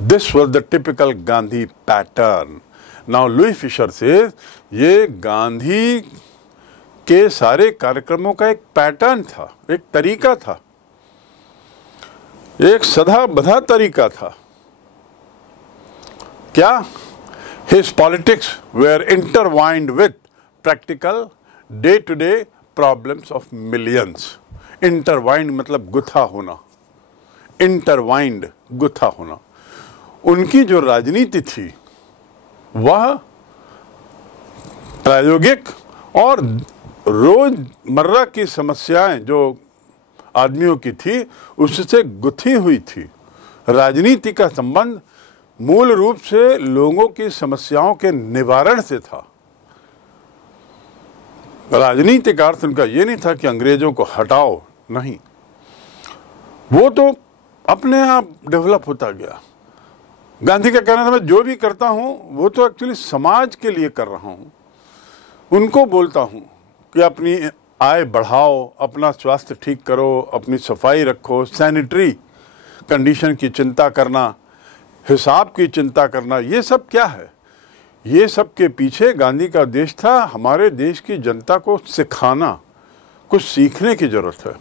This was the typical Gandhi pattern. Now Louis Fisher says ये गांधी के सारे कार्यक्रमों का एक पैटर्न था, एक तरीका था, एक सदा बधा तरीका था। क्या? His politics were intertwined with practical day-to-day problems of millions. Intertwined मतलब गुथा होना, intertwined गुथा होना। उनकी जो राजनीति थी वह प्रायोगिक और रोजमर्रा की समस्याएं जो आदमियों की थी उससे गुथी हुई थी। राजनीति का संबंध मूल रूप से लोगों की समस्याओं के निवारण से था। राजनीति का अर्थ उनका ये नहीं था कि अंग्रेजों को हटाओ, नहीं, वो तो अपने आप डेवलप होता गया। गांधी का कहना था मैं जो भी करता हूं वो तो एक्चुअली समाज के लिए कर रहा हूं। उनको बोलता हूं कि अपनी आय बढ़ाओ, अपना स्वास्थ्य ठीक करो, अपनी सफाई रखो, सैनिटरी कंडीशन की चिंता करना, हिसाब की चिंता करना, ये सब क्या है? ये सब के पीछे गांधी का उद्देश्य था हमारे देश की जनता को सिखाना, कुछ सीखने की जरूरत है।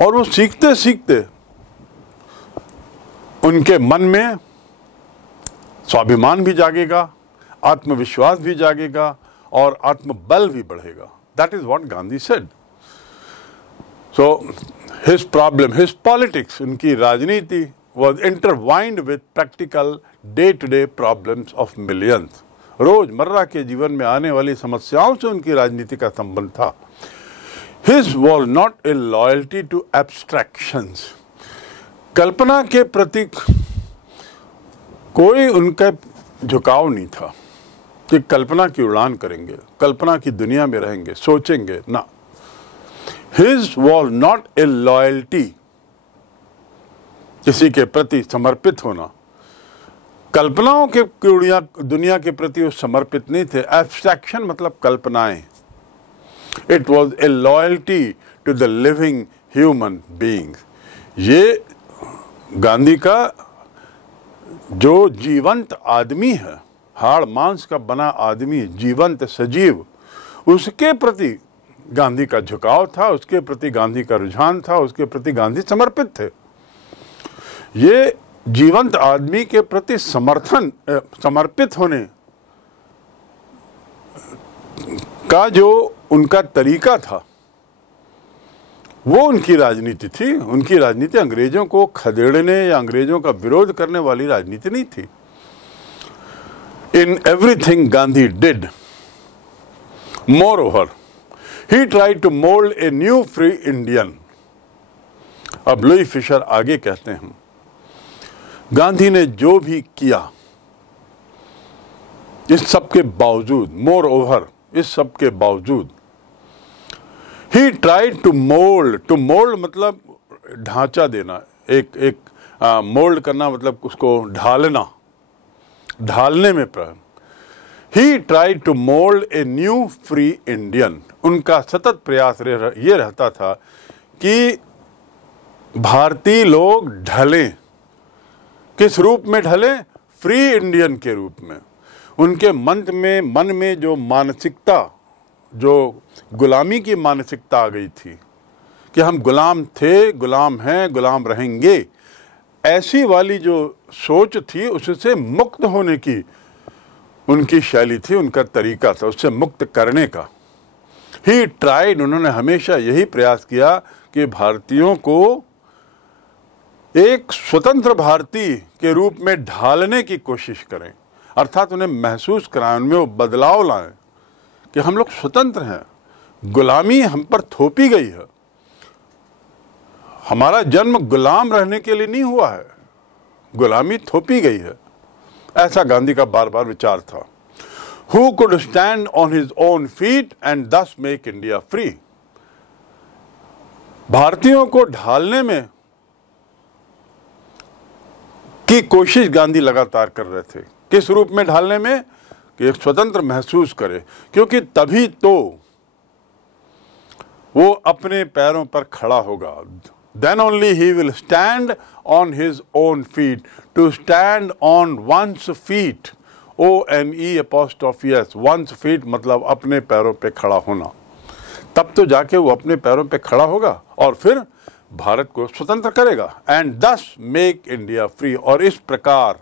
और वो सीखते सीखते उनके मन में स्वाभिमान भी जागेगा, आत्मविश्वास भी जागेगा और आत्मबल भी बढ़ेगा। That is what Gandhi said. So his problem, his politics, उनकी राजनीति was intertwined with practical day-to-day problems of millions. रोजमर्रा के जीवन में आने वाली समस्याओं से उनकी राजनीति का संबंध था। His was not a loyalty to abstractions. कल्पना के प्रति कोई उनका झुकाव नहीं था कि कल्पना की उड़ान करेंगे, कल्पना की दुनिया में रहेंगे, सोचेंगे ना। His was not a loyalty, किसी के प्रति समर्पित होना। कल्पनाओं के दुनिया के प्रति वो समर्पित नहीं थे। एब्स्ट्रैक्शन मतलब कल्पनाएं। It was a loyalty to the living human beings. ये गांधी का जो जीवंत आदमी है, हाड़ मांस का बना आदमी, जीवंत सजीव, उसके प्रति गांधी का झुकाव था, उसके प्रति गांधी का रुझान था, उसके प्रति गांधी समर्पित थे। ये जीवंत आदमी के प्रति समर्पित होने का जो उनका तरीका था वो उनकी राजनीति थी। उनकी राजनीति अंग्रेजों को खदेड़ने या अंग्रेजों का विरोध करने वाली राजनीति नहीं थी। In everything Gandhi did, moreover, he tried to mold a new free Indian. अब लुई फिशर आगे कहते हैं, गांधी ने जो भी किया, इस सब के बावजूद, मोर इस सब के बावजूद, he tried to mold मतलब ढांचा देना, एक मोल्ड करना मतलब उसको ढालना, ढालने में प्रयत्न। He tried to mold a new free Indian. उनका सतत प्रयास ये रहता था कि भारतीय लोग ढलें। किस रूप में ढलें? फ्री इंडियन के रूप में। उनके मन में जो मानसिकता, जो गुलामी की मानसिकता आ गई थी कि हम गुलाम थे, गुलाम हैं, गुलाम रहेंगे, ऐसी वाली जो सोच थी उससे मुक्त होने की उनकी शैली थी, उनका तरीका था, उससे मुक्त करने का। ही ट्राइड, उन्होंने हमेशा यही प्रयास किया कि भारतीयों को एक स्वतंत्र भारतीय के रूप में ढालने की कोशिश करें, अर्थात उन्हें महसूस कराएं, उनमें वो बदलाव लाएं कि हम लोग स्वतंत्र हैं, गुलामी हम पर थोपी गई है, हमारा जन्म गुलाम रहने के लिए नहीं हुआ है, गुलामी थोपी गई है। ऐसा गांधी का बार बार विचार था। Who could stand on his own feet and thus make India free? भारतीयों को ढालने में की कोशिश गांधी लगातार कर रहे थे। किस रूप में ढालने में? कि एक स्वतंत्र महसूस करे, क्योंकि तभी तो वो अपने पैरों पर खड़ा होगा। then only he will stand on his own feet. To stand on one's feet, ONE', one's feet मतलब अपने पैरों पे खड़ा होना, तब तो जाके वो अपने पैरों पे खड़ा होगा और फिर भारत को स्वतंत्र करेगा। एंड दस मेक इंडिया फ्री, और इस प्रकार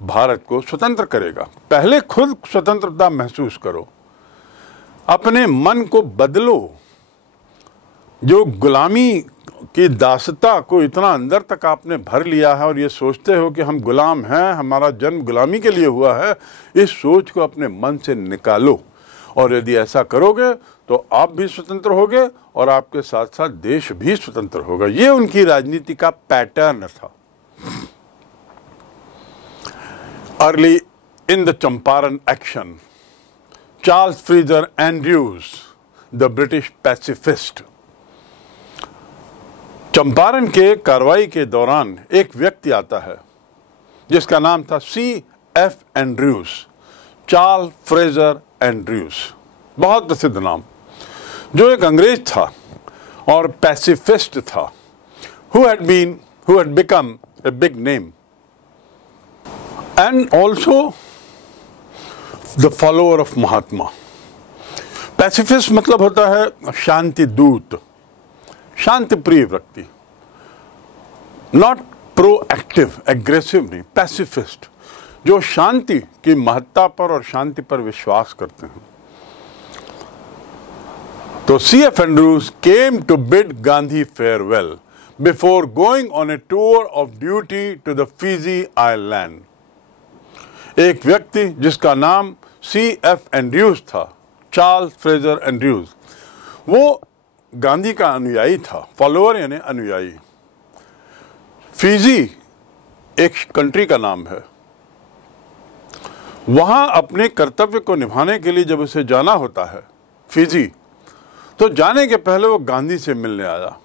भारत को स्वतंत्र करेगा। पहले खुद स्वतंत्रता महसूस करो, अपने मन को बदलो। जो गुलामी की दासता को इतना अंदर तक आपने भर लिया है और ये सोचते हो कि हम गुलाम हैं, हमारा जन्म गुलामी के लिए हुआ है, इस सोच को अपने मन से निकालो। और यदि ऐसा करोगे तो आप भी स्वतंत्र होगे और आपके साथ साथ देश भी स्वतंत्र होगा। ये उनकी राजनीति का पैटर्न था। Early in the Champaran action, Charles freezer Andrews, the British pacifist. Champaran के कार्रवाई के दौरान एक व्यक्ति आता है जिसका नाम था C.F. Andrews, Charles Fraser Andrews, बहुत प्रसिद्ध नाम, जो एक अंग्रेज था और पैसिफिस्ट था, who had become a big name and also the follower of Mahatma. Pacifist मतलब होता है शांति दूत, शांति प्रिय व्यक्ति, नॉट प्रोएक्टिव, एग्रेसिव नहीं, पैसिफिस्ट, जो शांति की महत्ता पर और शांति पर विश्वास करते हैं। तो C.F. Andrews came to bid Gandhi farewell before going on a tour of duty to the Fiji island. एक व्यक्ति जिसका नाम C.F. एंड्रयूज था, चार्ल्स फ्रेजर एंड्रयूज, वो गांधी का अनुयायी था, फॉलोअर यानी अनुयायी। फिजी एक कंट्री का नाम है। वहां अपने कर्तव्य को निभाने के लिए जब उसे जाना होता है फिजी, तो जाने के पहले वो गांधी से मिलने आया।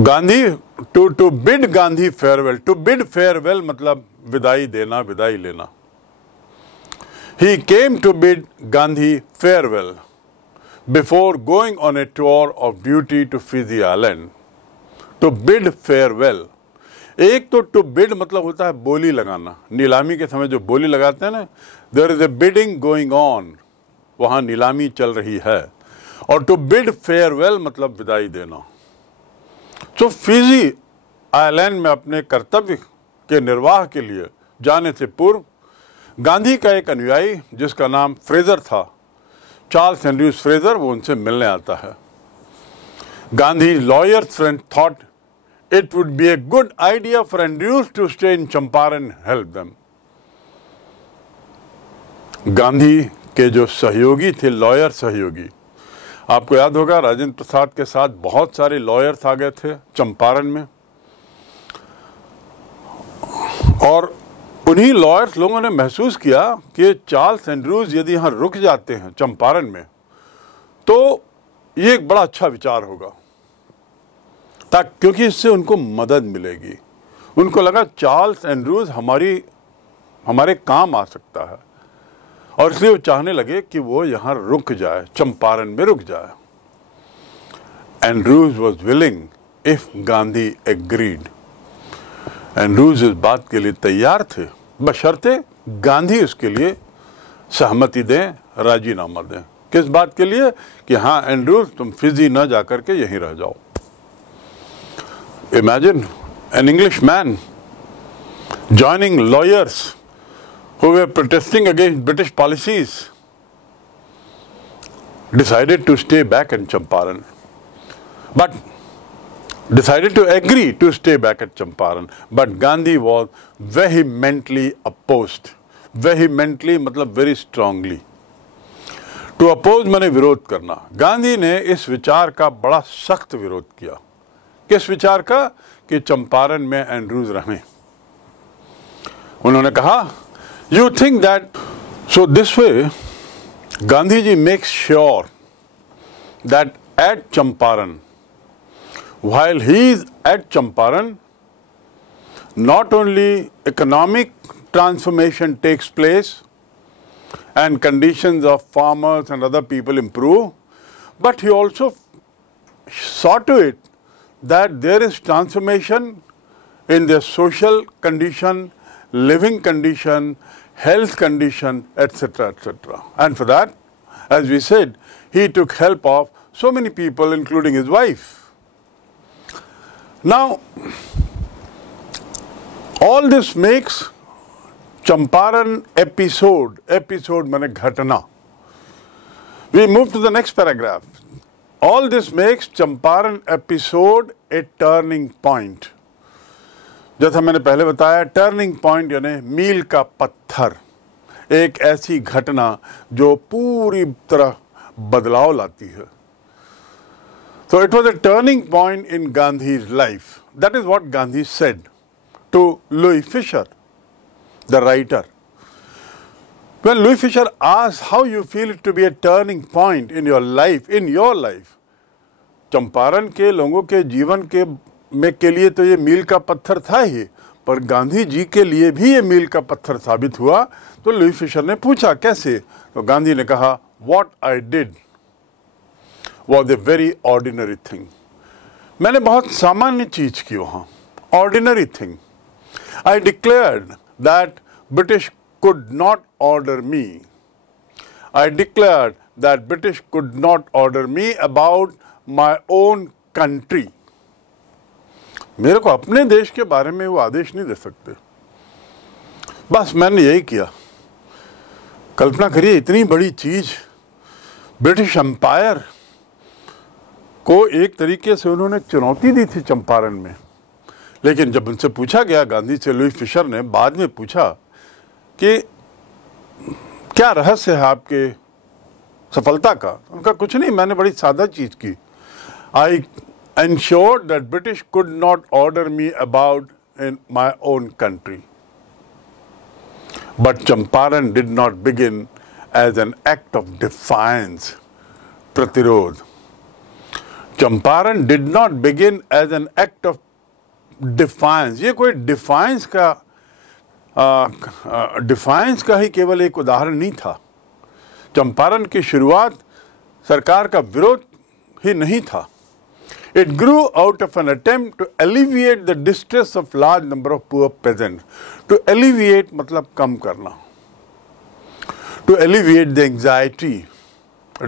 Gandhi to bid Gandhi farewell, to bid farewell मतलब विदाई देना, विदाई लेना। He came to bid Gandhi farewell before going on a tour of duty to Fiji island. To bid farewell, एक तो टू बिड मतलब होता है बोली लगाना, नीलामी के समय जो बोली लगाते हैं ना, there is a bidding going on, वहां नीलामी चल रही है। और टू बिड फेयरवेल मतलब विदाई देना। तो फिजी आइलैंड में अपने कर्तव्य के निर्वाह के लिए जाने से पूर्व गांधी का एक अनुयायी जिसका नाम फ्रेजर था, चार्ल्स एंड्रयूज फ्रेजर, वो उनसे मिलने आता है। Gandhi lawyer's friend thought it would be a good idea for Andrews to stay in Champaran and help them. Gandhi के जो सहयोगी थे, लॉयर सहयोगी, आपको याद होगा राजेंद्र प्रसाद के साथ बहुत सारे लॉयर्स आ गए थे चंपारण में, और उन्हीं लॉयर्स लोगों ने महसूस किया कि चार्ल्स एंड्रयूज यदि यहाँ रुक जाते हैं चंपारण में तो ये एक बड़ा अच्छा विचार होगा, क्योंकि इससे उनको मदद मिलेगी। उनको लगा चार्ल्स एंड्रयूज हमारे काम आ सकता है, और इसलिए वो चाहने लगे कि वो यहाँ रुक जाए, चंपारण में रुक जाए। Andrews was willing if Gandhi agreed. Andrews इस बात के लिए तैयार थे बशर्ते गांधी उसके लिए सहमति दें, राजीनामा दें। किस बात के लिए? कि हाँ एंड्रयूज तुम फिजी न जाकर के यहीं रह जाओ। Imagine an English man joining lawyers who were protesting against British policies decided to stay back in Champaran, but decided to agree to stay back at Champaran, but Gandhi was vehemently opposed. Vehemently मतलब very strongly. To oppose माने विरोध करना। गांधी ने इस विचार का बड़ा सख्त विरोध किया। किस विचार का? कि चंपारण में एंड्रयूज रहें। उन्होंने कहा you think that, so this way Gandhi ji makes sure that at Champaran, while he is at Champaran, not only economic transformation takes place and conditions of farmers and other people improve, but he also saw to it that there is transformation in their social condition, living condition, health condition, etc., etc. And for that, as we said, he took help of so many people, including his wife. Now, all this makes Champaran episode माने घटना. We move to the next paragraph. All this makes Champaran episode a turning point. जैसा मैंने पहले बताया, turning point यानी मील का पत्थर, एक ऐसी घटना जो पूरी तरह बदलाव लाती है. So it was a turning point in Gandhi's life. That is what Gandhi said to Louis Fisher, the writer. When Louis Fisher asked how you feel it to be a turning point in your life, Champaran के लोगों के जीवन के लिए तो ये मील का पत्थर था ही, पर गांधी जी के लिए भी ये मील का पत्थर साबित हुआ. तो लुई फिशर ने पूछा कैसे, तो गांधी ने कहा, What I did was a very ordinary thing. मैंने बहुत सामान्य चीज की वहां, ordinary thing. I declared that British could not order me. I declared that British could not order me about my own country. मेरे को अपने देश के बारे में वो आदेश नहीं दे सकते. बस मैंने यही किया. कल्पना करिए, इतनी बड़ी चीज, ब्रिटिश एम्पायर को एक तरीके से उन्होंने चुनौती दी थी चंपारण में. लेकिन जब उनसे पूछा गया, गांधी से लुई फिशर ने बाद में पूछा कि क्या रहस्य है आपके सफलता का, उनका कुछ नहीं, मैंने बड़ी सादा चीज की. I ensured that British could not order me about in my own country. But Champaran did not begin as an act of defiance, Pratirod. Champaran did not begin as an act of defiance. ये कोई defines का ही केवल एक उदाहरण नहीं था. चंपारण की शुरुआत सरकार का विरोध ही नहीं था. It grew out of an attempt to alleviate the distress of large number of poor peasants. To alleviate मतलब कम करना. To alleviate the anxiety,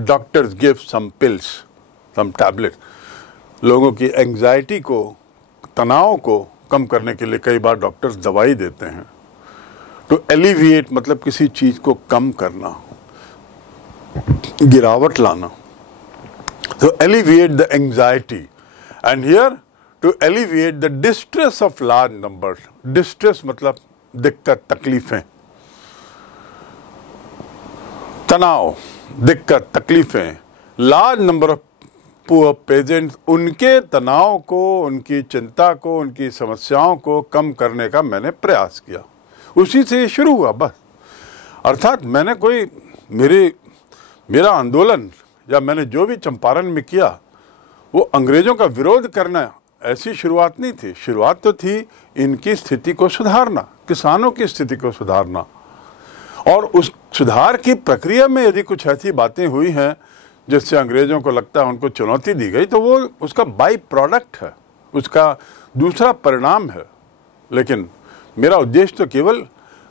doctors give some pills, some tablets. लोगों की एंग्जाइटी को, तनाव को कम करने के लिए कई बार डॉक्टर्स दवाई देते हैं. To alleviate मतलब किसी चीज को कम करना, गिरावट लाना. To alleviate the anxiety, and here to alleviate the distress of large numbers. Distress मतलब दिक्कत, तकलीफें, तनाव, दिक्कत, तकलीफें. Large number of poor peasants, उनके तनाव को, उनकी चिंता को, उनकी समस्याओं को कम करने का मैंने प्रयास किया. उसी से ये शुरू हुआ बस. अर्थात मैंने कोई मेरा आंदोलन या मैंने जो भी चंपारण में किया वो अंग्रेजों का विरोध करना, ऐसी शुरुआत नहीं थी. शुरुआत तो थी इनकी स्थिति को सुधारना, किसानों की स्थिति को सुधारना. और उस सुधार की प्रक्रिया में यदि कुछ ऐसी बातें हुई हैं जिससे अंग्रेजों को लगता है उनको चुनौती दी गई, तो वो उसका बाई प्रोडक्ट है, उसका दूसरा परिणाम है. लेकिन मेरा उद्देश्य तो केवल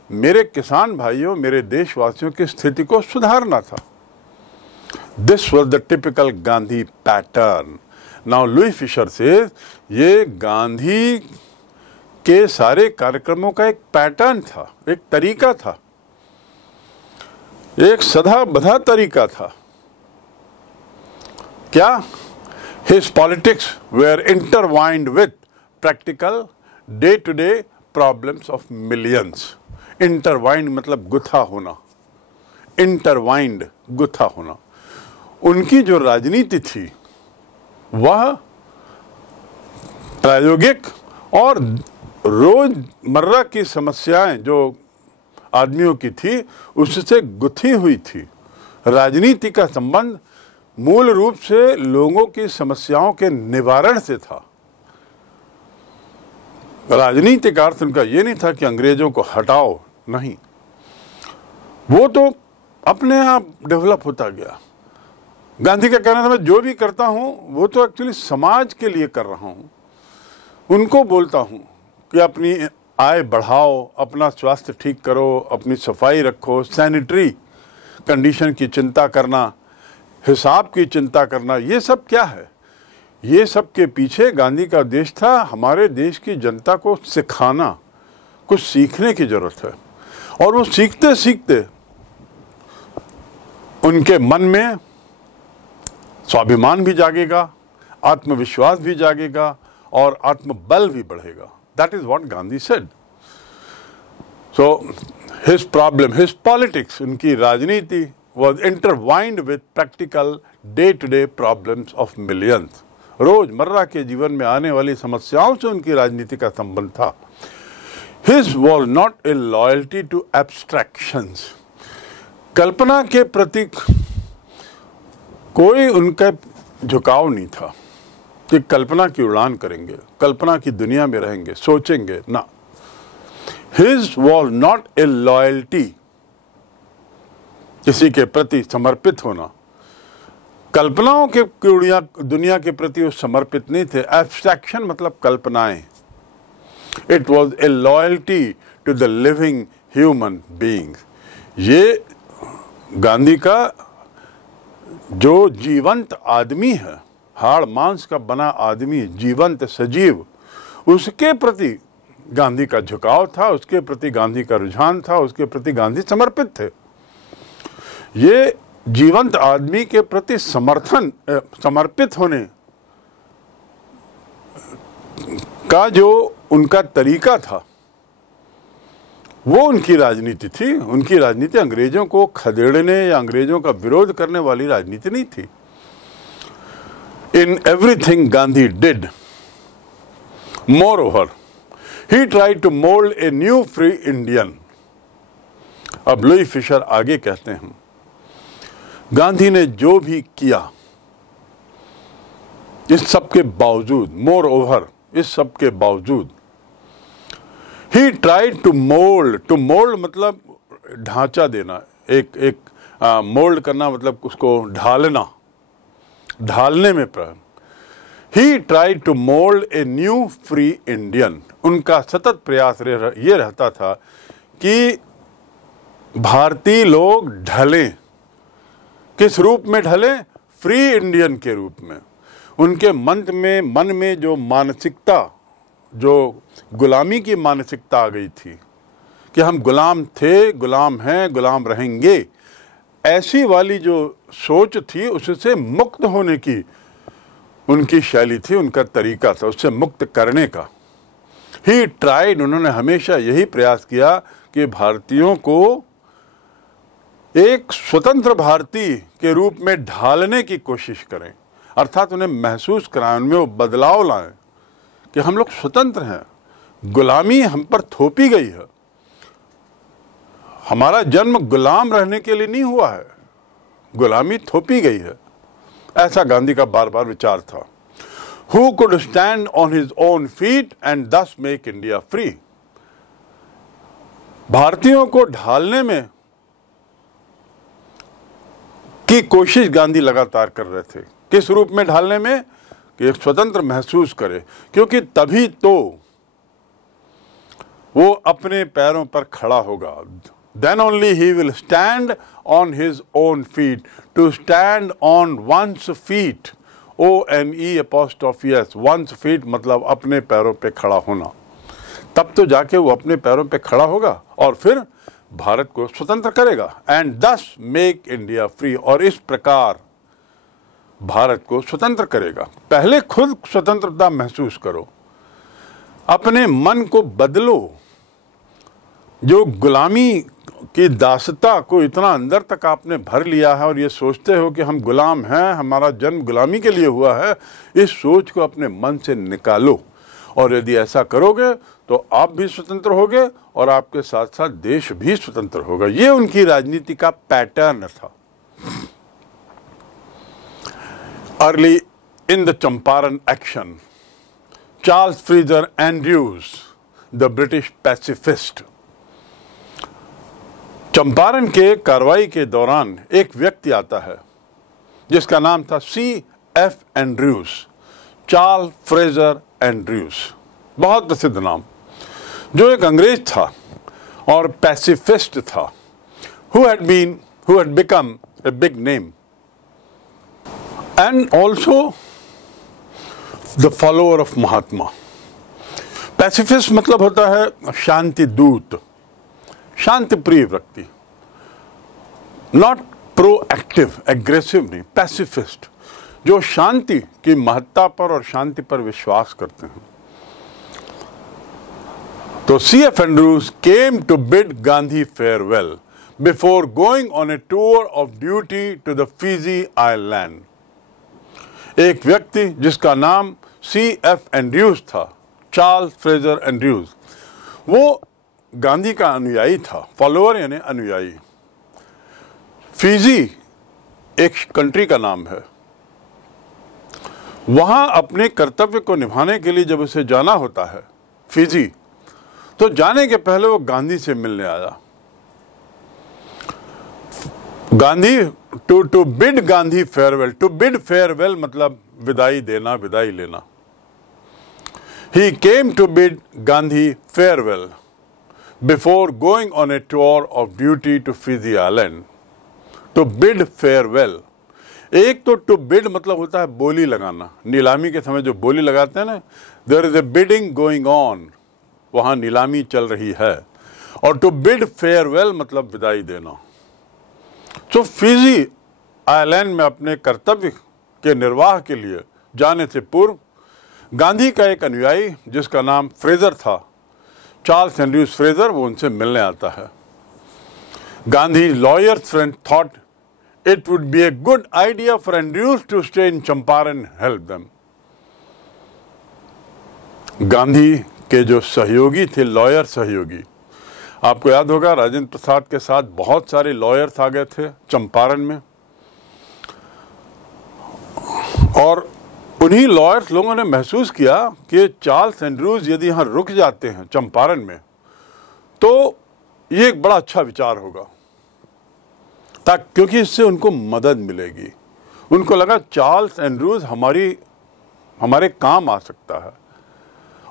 मेरे किसान भाइयों, मेरे देशवासियों की स्थिति को सुधारना था. This was the typical Gandhi pattern. Now Louis Fisher says ये गांधी के सारे कार्यक्रमों का एक पैटर्न था, एक तरीका था, एक सदा बधा तरीका था. क्या? His politics were intertwined with practical day-to-day problems of millions. Intertwined मतलब गुथा होना, intertwined गुथा होना. उनकी जो राजनीति थी वह प्रायोगिक और रोजमर्रा की समस्याएं जो आदमियों की थी उससे गुथी हुई थी. राजनीति का संबंध मूल रूप से लोगों की समस्याओं के निवारण से था. राजनीति का अर्थ उनका ये नहीं था कि अंग्रेजों को हटाओ, नहीं, वो तो अपने आप डेवलप होता गया. गांधी का कहना था मैं जो भी करता हूं वो तो एक्चुअली समाज के लिए कर रहा हूं। उनको बोलता हूं कि अपनी आय बढ़ाओ, अपना स्वास्थ्य ठीक करो, अपनी सफाई रखो, सैनिटरी कंडीशन की चिंता करना, हिसाब की चिंता करना, ये सब क्या है? ये सब के पीछे गांधी का उद्देश्य था हमारे देश की जनता को सिखाना, कुछ सीखने की जरूरत है। और वो सीखते सीखते उनके मन में स्वाभिमान भी जागेगा, आत्मविश्वास भी जागेगा और आत्मबल भी बढ़ेगा। That is what Gandhi said. So his problem, his politics, उनकी राजनीति was intertwined with practical day-to-day problems of millions। रोजमर्रा के जीवन में आने वाली समस्याओं से उनकी राजनीति का संबंध था। His was not a loyalty to abstractions। कल्पना के प्रति कोई उनका झुकाव नहीं था कि कल्पना की उड़ान करेंगे, कल्पना की दुनिया में रहेंगे, सोचेंगे ना। His was not a loyalty, किसी के प्रति समर्पित होना, कल्पनाओं के दुनिया के प्रति वो समर्पित नहीं थे। एब्स्ट्रैक्शन मतलब कल्पनाएं। It was a loyalty to the living human being. ये गांधी का जो जीवंत आदमी है, हाड़ मांस का बना आदमी, जीवंत सजीव, उसके प्रति गांधी का झुकाव था, उसके प्रति गांधी का रुझान था, उसके प्रति गांधी समर्पित थे। ये जीवंत आदमी के प्रति समर्पित होने का जो उनका तरीका था वो उनकी राजनीति थी। उनकी राजनीति अंग्रेजों को खदेड़ने या अंग्रेजों का विरोध करने वाली राजनीति नहीं थी। In everything Gandhi did, moreover, he tried to mould a new free Indian. अब लुई फिशर आगे कहते हैं, गांधी ने जो भी किया, इस सब के बावजूद, मोर ओवर, इस सब के बावजूद, ही ट्राइड टू मोल्ड मतलब ढांचा देना, एक मोल्ड करना मतलब उसको ढालना, ढालने में ही tried to mould a new free Indian. उनका सतत प्रयास ये रहता था कि भारतीय लोग ढलें। किस रूप में ढले? फ्री इंडियन के रूप में। उनके मन में जो मानसिकता, जो गुलामी की मानसिकता आ गई थी कि हम गुलाम थे, गुलाम हैं, गुलाम रहेंगे, ऐसी वाली जो सोच थी, उससे मुक्त होने की उनकी शैली थी, उनका तरीका था, उससे मुक्त करने का। ही ट्राइड, उन्होंने हमेशा यही प्रयास किया कि भारतीयों को एक स्वतंत्र भारतीय के रूप में ढालने की कोशिश करें, अर्थात उन्हें महसूस कराएं, उनमें वो बदलाव लाएं कि हम लोग स्वतंत्र हैं, गुलामी हम पर थोपी गई है, हमारा जन्म गुलाम रहने के लिए नहीं हुआ है, गुलामी थोपी गई है। ऐसा गांधी का बार बार विचार था। Who could stand on his own feet and thus make India free? भारतीयों को ढालने में की कोशिश गांधी लगातार कर रहे थे। किस रूप में ढालने में? कि एक स्वतंत्र महसूस करे, क्योंकि तभी तो वो अपने पैरों पर खड़ा होगा। Then only he will stand on his own feet. To stand on one's feet, O-N-E', one's feet मतलब अपने पैरों पे खड़ा होना। तब तो जाके वो अपने पैरों पे खड़ा होगा और फिर भारत को स्वतंत्र करेगा। And thus make India free, और इस प्रकार भारत को स्वतंत्र करेगा। पहले खुद स्वतंत्रता महसूस करो, अपने मन को बदलो। जो गुलामी की दासता को इतना अंदर तक आपने भर लिया है और ये सोचते हो कि हम गुलाम हैं, हमारा जन्म गुलामी के लिए हुआ है, इस सोच को अपने मन से निकालो। और यदि ऐसा करोगे तो आप भी स्वतंत्र होगे और आपके साथ साथ देश भी स्वतंत्र होगा। ये उनकी राजनीति का पैटर्न था। Early in the Champaran action, Charles freezer Andrews, the British pacifist. Champaran के कार्रवाई के दौरान एक व्यक्ति आता है जिसका नाम था C.F. Andrews, Charles Fraser Andrews, बहुत प्रसिद्ध नाम, जो एक अंग्रेज था और पैसिफिस्ट था, who had become a big name and also the follower of Mahatma. Pacifist मतलब होता है शांति दूत, शांति प्रिय व्यक्ति, नॉट प्रोएक्टिव, एग्रेसिव नहीं, पैसिफिस्ट, जो शांति की महत्ता पर और शांति पर विश्वास करते हैं। तो C.F. Andrews came to bid Gandhi farewell before going on a tour of duty to the Fiji island. एक व्यक्ति जिसका नाम C.F. एंड्रयूज था, चार्ल्स फ्रेजर एंड्रयूज, वो गांधी का अनुयायी था, फॉलोअर यानी अनुयायी। फिजी एक कंट्री का नाम है। वहां अपने कर्तव्य को निभाने के लिए जब उसे जाना होता है फिजी, तो जाने के पहले वो गांधी से मिलने आया। Gandhi to bid Gandhi farewell, to bid farewell मतलब विदाई देना, विदाई लेना। He came to bid Gandhi farewell before going on a tour of duty to Fiji Island. To bid farewell, एक तो to bid मतलब होता है बोली लगाना, नीलामी के समय जो बोली लगाते हैं ना, there is a bidding going on, वहाँ नीलामी चल रही है, और to bid farewell मतलब विदाई देना। तो फिजी आइलैंड में अपने कर्तव्य के निर्वाह के लिए जाने से पूर्व गांधी का एक अनुयायी जिसका नाम फ्रेजर था, चार्ल्स एंड्रयूज फ्रेजर, वो उनसे मिलने आता है। Gandhi lawyers friend thought it would be a good idea for Andrews to stay in Champaran help them. Gandhi के जो सहयोगी थे, लॉयर सहयोगी, आपको याद होगा राजेंद्र प्रसाद के साथ बहुत सारे लॉयर्स आ गए थे चंपारण में, और उन्हीं लॉयर्स लोगों ने महसूस किया कि चार्ल्स एंड्रयूज यदि यहाँ रुक जाते हैं चंपारण में तो ये एक बड़ा अच्छा विचार होगा, क्योंकि इससे उनको मदद मिलेगी। उनको लगा चार्ल्स एंड्रयूज हमारे काम आ सकता है,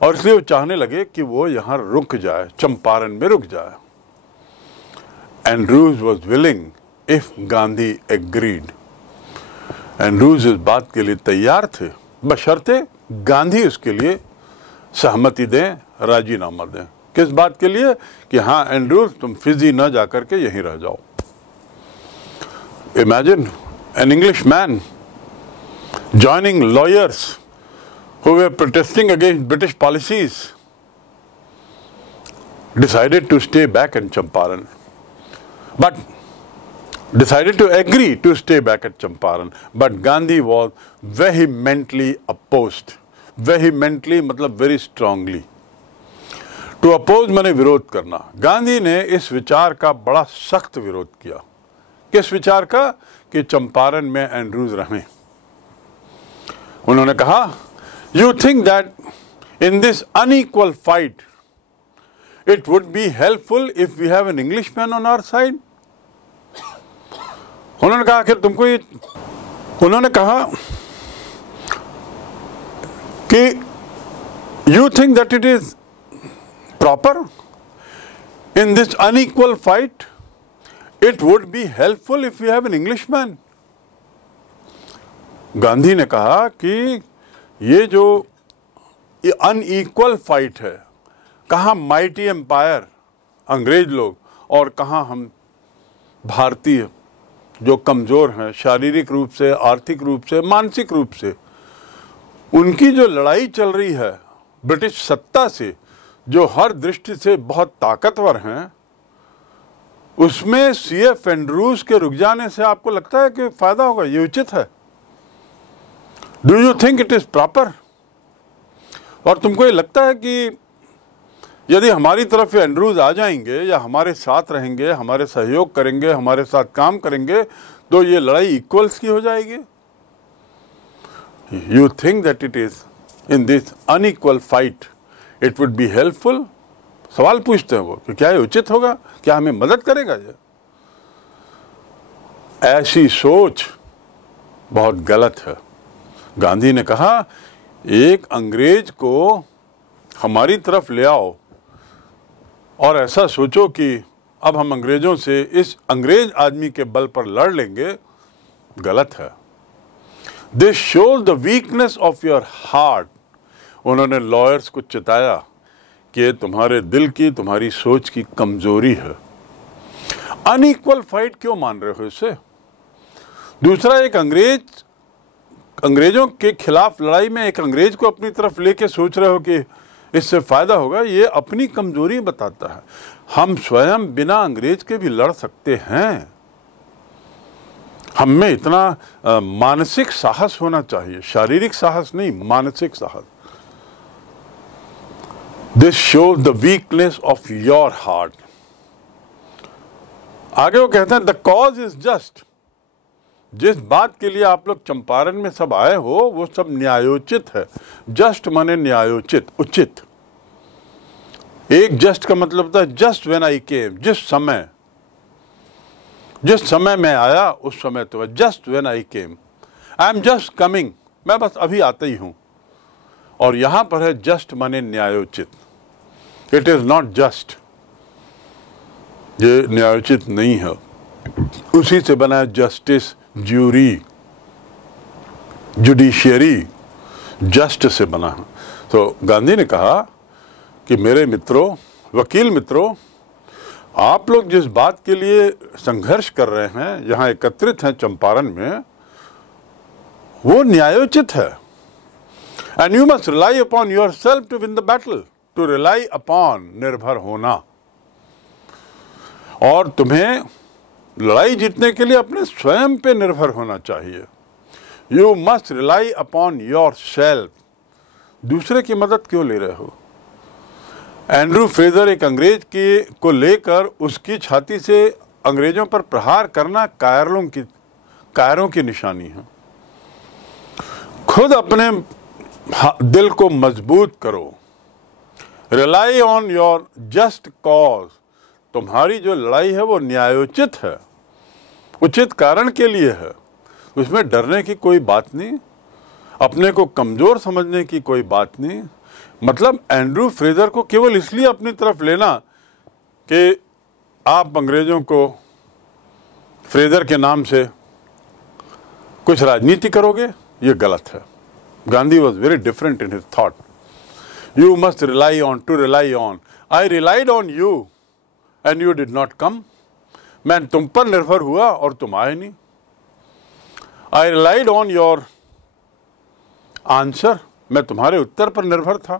और इसलिए वो चाहने लगे कि वो यहाँ रुक जाए, चंपारण में रुक जाए। Andrews was willing if Gandhi agreed. Andrews इस बात के लिए तैयार थे, बशर्ते गांधी उसके लिए सहमति दें, राजीनामा दें। किस बात के लिए? कि हाँ एंड्रयूज तुम फिजी न जाकर के यहीं रह जाओ। Imagine an English man joining lawyers who were protesting against British policies decided to stay back in Champaran, but decided to agree to stay back at Champaran, but Gandhi was vehemently opposed. Vehemently मतलब very strongly. To oppose माने विरोध करना। गांधी ने इस विचार का बड़ा सख्त विरोध किया। किस विचार का? कि चंपारण में एंड्रयूज रहें। उन्होंने कहा, You think that in this unequal fight, it would be helpful if we have an Englishman on our side? उन्होंने कहा कि तुमको ये, उन्होंने कहा कि you think that it is proper in this unequal fight, it would be helpful if we have an Englishman. Gandhi ने कहा कि ये जो ये अनइक्वल फाइट है, कहाँ माइटी एम्पायर अंग्रेज लोग और कहाँ हम भारतीय जो कमज़ोर हैं शारीरिक रूप से, आर्थिक रूप से, मानसिक रूप से, उनकी जो लड़ाई चल रही है ब्रिटिश सत्ता से, जो हर दृष्टि से बहुत ताकतवर हैं, उसमें C.F. एंड्रयूज के रुक जाने से आपको लगता है कि फ़ायदा होगा? ये उचित है? Do you think it is proper? और तुमको ये लगता है कि यदि हमारी तरफ एंड्रयूज आ जाएंगे या हमारे साथ रहेंगे, हमारे सहयोग करेंगे, हमारे साथ काम करेंगे, तो ये लड़ाई इक्वल्स की हो जाएगी? You think that it is in this unequal fight it would be helpful? सवाल पूछते हैं वो कि क्या ये उचित होगा, क्या हमें मदद करेगा ये? ऐसी सोच बहुत गलत है। गांधी ने कहा एक अंग्रेज को हमारी तरफ ले आओ और ऐसा सोचो कि अब हम अंग्रेजों से इस अंग्रेज आदमी के बल पर लड़ लेंगे, गलत है। This shows the weakness of your heart. उन्होंने लॉयर्स को चिताया कि तुम्हारे दिल की, तुम्हारी सोच की कमजोरी है। अनइक्वल फाइट क्यों मान रहे हो इसे? दूसरा, एक अंग्रेजों के खिलाफ लड़ाई में एक अंग्रेज को अपनी तरफ लेके सोच रहे हो कि इससे फायदा होगा, ये अपनी कमजोरी बताता है। हम स्वयं बिना अंग्रेज के भी लड़ सकते हैं। हम में इतना मानसिक साहस होना चाहिए, शारीरिक साहस नहीं, मानसिक साहस। This shows the weakness of your heart. आगे वो कहते हैं द कॉज इज जस्ट। जिस बात के लिए आप लोग चंपारण में सब आए हो वो सब न्यायोचित है। जस्ट माने न्यायोचित, उचित। एक जस्ट का मतलब होता है जस्ट व्हेन आई केम, जिस समय मैं आया उस समय तो है। Just when I came, I am just coming, मैं बस अभी आता ही हूं। और यहां पर है जस्ट माने न्यायोचित। इट इज नॉट जस्ट, ये न्यायोचित नहीं है। उसी से बना है justice, jury, judiciary, just say बना है। तो गांधी ने कहा कि मेरे मित्रों, वकील मित्रों, आप लोग जिस बात के लिए संघर्ष कर रहे हैं, यहां एकत्रित हैं चंपारण में, वो न्यायोचित है। And you must rely upon your self to win the battle. To rely upon, निर्भर होना। और तुम्हें लड़ाई जीतने के लिए अपने स्वयं पे निर्भर होना चाहिए। You must rely upon your self. दूसरे की मदद क्यों ले रहे हो? एंड्रू फ्रेजर एक अंग्रेज को लेकर उसकी छाती से अंग्रेजों पर प्रहार करना कायरों की निशानी है। खुद अपने दिल को मजबूत करो। Rely on your just cause. तुम्हारी जो लड़ाई है वो न्यायोचित है, उचित कारण के लिए है। उसमें डरने की कोई बात नहीं, अपने को कमजोर समझने की कोई बात नहीं। मतलब एंड्रू फ्रेजर को केवल इसलिए अपनी तरफ लेना कि आप अंग्रेजों को फ्रेजर के नाम से कुछ राजनीति करोगे, ये गलत है। Gandhi was very different in his thought. You must rely on, to rely on. I relied on you and you did not come. मैं तुम पर निर्भर हुआ और तुम आए नहीं। I relied on your answer. मैं तुम्हारे उत्तर पर निर्भर था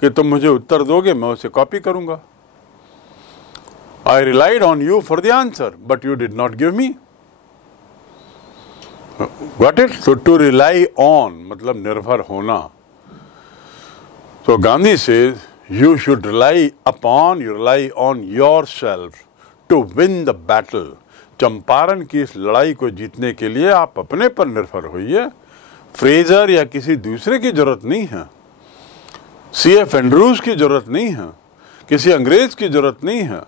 कि तुम मुझे उत्तर दोगे, मैं उसे कॉपी करूंगा। I relied on you for the answer but you did not give me. Got it? So to rely on मतलब निर्भर होना। So Gandhi says you should rely upon, you rely on yourself to win the battle. Champaran की इस लड़ाई को जीतने के लिए आप अपने पर निर्भर होइए। फ्रेजर या किसी दूसरे की जरूरत नहीं है। C.F. एंड्रूज की जरूरत नहीं है, किसी अंग्रेज की जरूरत नहीं है।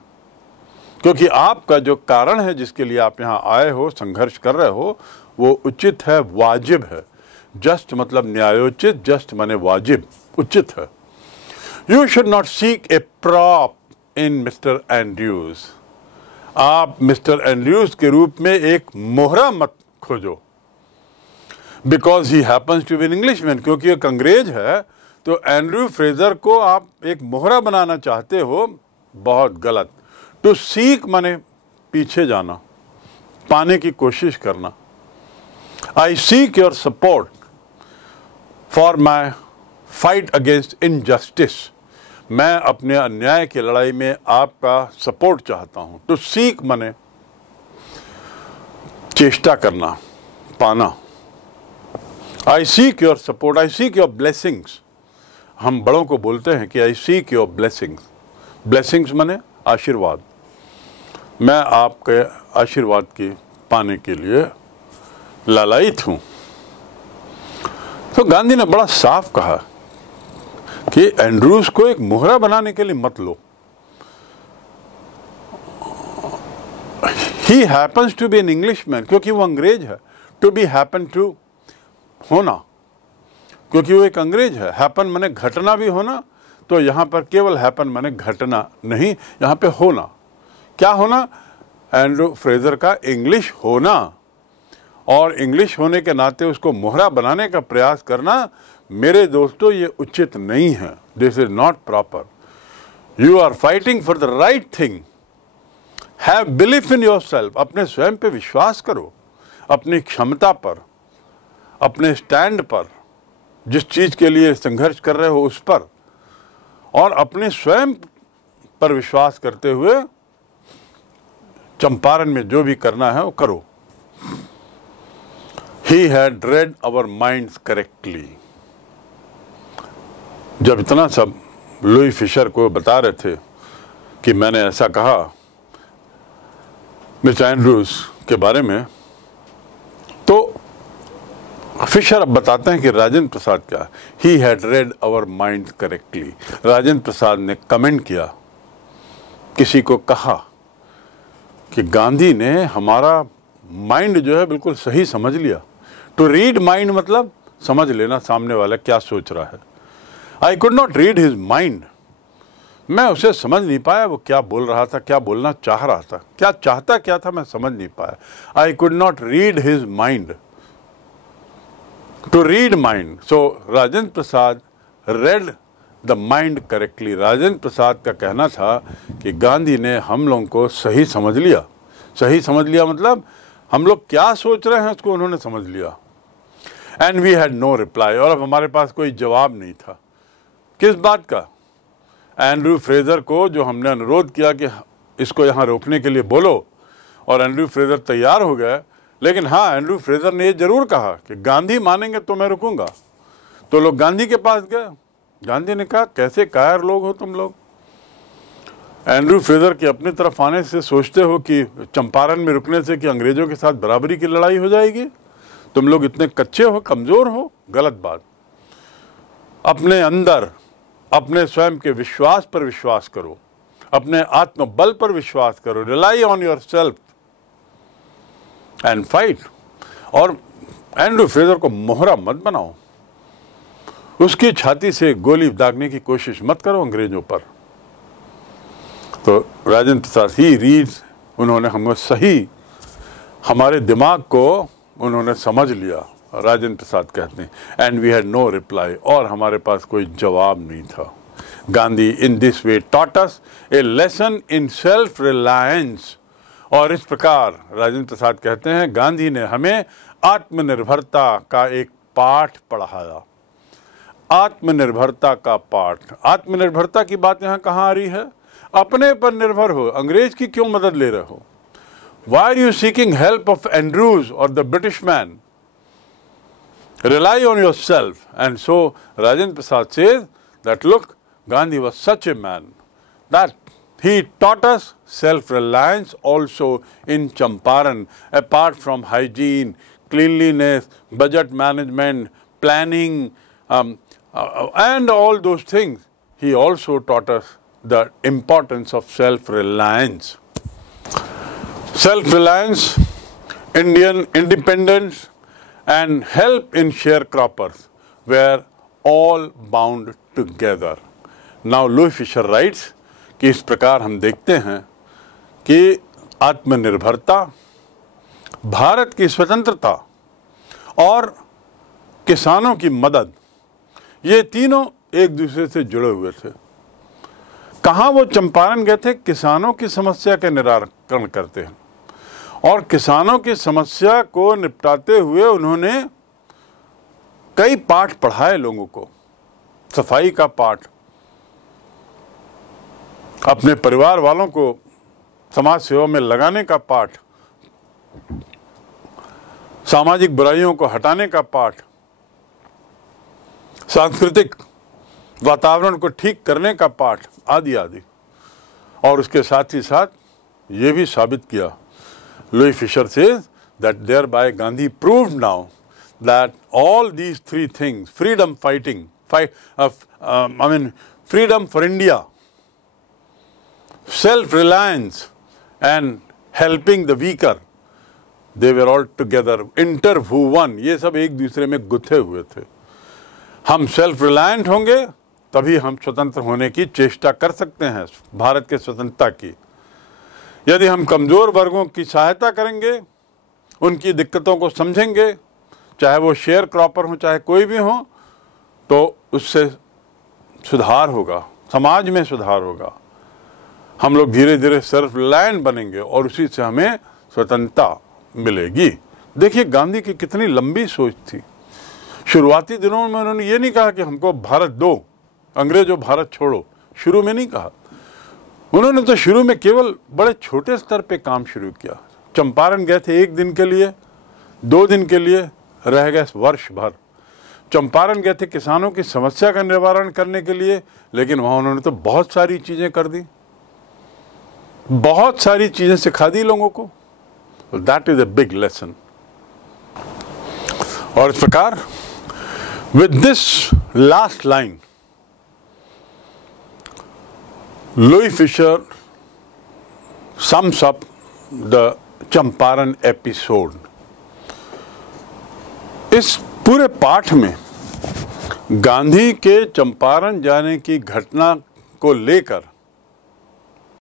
क्योंकि आपका जो कारण है जिसके लिए आप यहाँ आए हो, संघर्ष कर रहे हो, वो उचित है, वाजिब है। जस्ट मतलब न्यायोचित, जस्ट माने वाजिब, उचित है। You should not seek a prop in Mister Andrews. आप मिस्टर एंड्रूज के रूप में एक मोहरा मत खोजो। Because he happens to be an Englishman, क्योंकि एक अंग्रेज है तो एंड्रू फ्रेजर को आप एक मोहरा बनाना चाहते हो, बहुत गलत। टू सीक माने पीछे जाना, पाने की कोशिश करना। I seek your support for my fight against injustice. मैं अपने अन्याय की लड़ाई में आपका सपोर्ट चाहता हूं। To seek माने चेष्टा करना, पाना। I seek your support, I seek your blessings. हम बड़ों को बोलते हैं कि I seek your blessings. Blessings माने आशीर्वाद। मैं आपके आशीर्वाद की पाने के लिए लालायित हूं। तो गांधी ने बड़ा साफ कहा कि एंड्रूज को एक मोहरा बनाने के लिए मत लो। He happens to be an Englishman, क्योंकि वो अंग्रेज है। टू बी हैपन टू होना, क्योंकि वो एक अंग्रेज है। हैपन माने घटना भी होना, तो यहाँ पर केवल हैपन माने घटना नहीं, यहाँ पे होना। क्या होना? एंड्रू फ्रेजर का इंग्लिश होना, और इंग्लिश होने के नाते उसको मोहरा बनाने का प्रयास करना, मेरे दोस्तों, ये उचित नहीं है। This is not proper. You are fighting for the right thing. Have belief in yourself. अपने स्वयं पे विश्वास करो, अपनी क्षमता पर, अपने स्टैंड पर, जिस चीज के लिए संघर्ष कर रहे हो उस पर, और अपने स्वयं पर विश्वास करते हुए चंपारण में जो भी करना है वो करो। He had read our minds correctly। जब इतना सब लुई फिशर को बता रहे थे कि मैंने ऐसा कहा मिस्टर एंड्रूज के बारे में, तो फिशर अब बताते हैं कि राजेंद्र प्रसाद क्या, He had read our minds correctly। Rajendra Prasad ने कमेंट किया, किसी को कहा कि गांधी ने हमारा माइंड जो है बिल्कुल सही समझ लिया। टू रीड माइंड मतलब समझ लेना सामने वाला क्या सोच रहा है। आई could not read his mind. मैं उसे समझ नहीं पाया, वो क्या बोल रहा था, क्या बोलना चाह रहा था, क्या चाहता क्या था, मैं समझ नहीं पाया। I could not read his mind. To read mind. So Rajendra Prasad read the mind correctly. Rajendra Prasad का कहना था कि गांधी ने हम लोगों को सही समझ लिया। सही समझ लिया मतलब हम लोग क्या सोच रहे हैं उसको उन्होंने समझ लिया। And we had no reply. और अब हमारे पास कोई जवाब नहीं था। किस बात का? एंड्रू फ्रेजर को जो हमने अनुरोध किया कि इसको यहाँ रोकने के लिए बोलो, और एंड्रू फ्रेजर तैयार हो गए। लेकिन हाँ, एंड्रू फ्रेजर ने ये जरूर कहा कि गांधी मानेंगे तो मैं रुकूंगा। तो लोग गांधी के पास गए। गांधी ने कहा, कैसे कायर लोग हो तुम लोग। एंड्रू फ्रेजर के अपनी तरफ आने से सोचते हो कि चंपारण में रुकने से कि अंग्रेजों के साथ बराबरी की लड़ाई हो जाएगी। तुम लोग इतने कच्चे हो, कमजोर हो। गलत बात। अपने अंदर, अपने स्वयं के विश्वास पर विश्वास करो, अपने आत्मबल पर विश्वास करो। Rely on your self and fight. और एंड्रू फ्रेजर को मोहरा मत बनाओ, उसकी छाती से गोली दागने की कोशिश मत करो अंग्रेजों पर। तो राजेंद्र प्रसाद ही रीड्स, उन्होंने हमें सही, हमारे दिमाग को उन्होंने समझ लिया। राजेंद्र प्रसाद कहते हैं, and we had no reply. और हमारे पास कोई जवाब नहीं था। Gandhi in this way taught us a lesson in self reliance. और इस प्रकार राजेंद्र प्रसाद कहते हैं, गांधी ने हमें आत्मनिर्भरता का एक पाठ पढ़ाया। आत्मनिर्भरता का पाठ। आत्मनिर्भरता की बात यहाँ कहाँ आ रही है? अपने पर निर्भर हो। अंग्रेज की क्यों मदद ले रहे हो? Why are you seeking help of Andrews or the British man? Rely on yourself. And so Rajendra Prasad says that look, Gandhi was such a man that he taught us self-reliance also in Champaran. Apart from hygiene, cleanliness, budget management, planning, and all those things, he also taught us the importance of self-reliance. Self-reliance, Indian independence, and help in sharecroppers were all bound together. Now Louis Fisher writes कि इस प्रकार हम देखते हैं कि आत्मनिर्भरता, भारत की स्वतंत्रता और किसानों की मदद, ये तीनों एक दूसरे से जुड़े हुए थे। कहाँ वो चंपारण गए थे? किसानों की समस्या का निराकरण करते हैं, और किसानों की समस्या को निपटाते हुए उन्होंने कई पाठ पढ़ाए लोगों को। सफाई का पाठ, अपने परिवार वालों को समाज सेवा में लगाने का पाठ, सामाजिक बुराइयों को हटाने का पाठ, सांस्कृतिक वातावरण को ठीक करने का पाठ, आदि आदि। और उसके साथ ही साथ ये भी साबित किया, Louis Fisher says that thereby Gandhi proved now that all these three things, freedom fighting, freedom for India, self-reliance and helping the weaker, they were all together, inter who one, ये सब एक दूसरे में गुथे हुए थे। हम सेल्फ रिलायंट होंगे तभी हम स्वतंत्र होने की चेष्टा कर सकते हैं, भारत के स्वतंत्रता की। यदि हम कमज़ोर वर्गों की सहायता करेंगे, उनकी दिक्कतों को समझेंगे, चाहे वो शेयर क्रॉपर हो चाहे कोई भी हो, तो उससे सुधार होगा, समाज में सुधार होगा। हम लोग धीरे धीरे सेल्फ रिलायंट बनेंगे और उसी से हमें स्वतंत्रता मिलेगी। देखिए गांधी की कितनी लंबी सोच थी। शुरुआती दिनों में उन्होंने ये नहीं कहा कि हमको भारत दो, अंग्रेजों भारत छोड़ो, शुरू में नहीं कहा। उन्होंने तो शुरू में केवल बड़े छोटे स्तर पे काम शुरू किया। चंपारण गए थे 1 दिन के लिए, 2 दिन के लिए, रह गए वर्ष भर। चंपारण गए थे किसानों की समस्या का निवारण करने के लिए, लेकिन वहां उन्होंने तो बहुत सारी चीजें कर दी, बहुत सारी चीजें सिखा दी लोगों को। That is a big lesson. और इस प्रकार with this last line Louis Fischer sums up the Champaran episode. इस पूरे पाठ में गांधी के चंपारण जाने की घटना को लेकर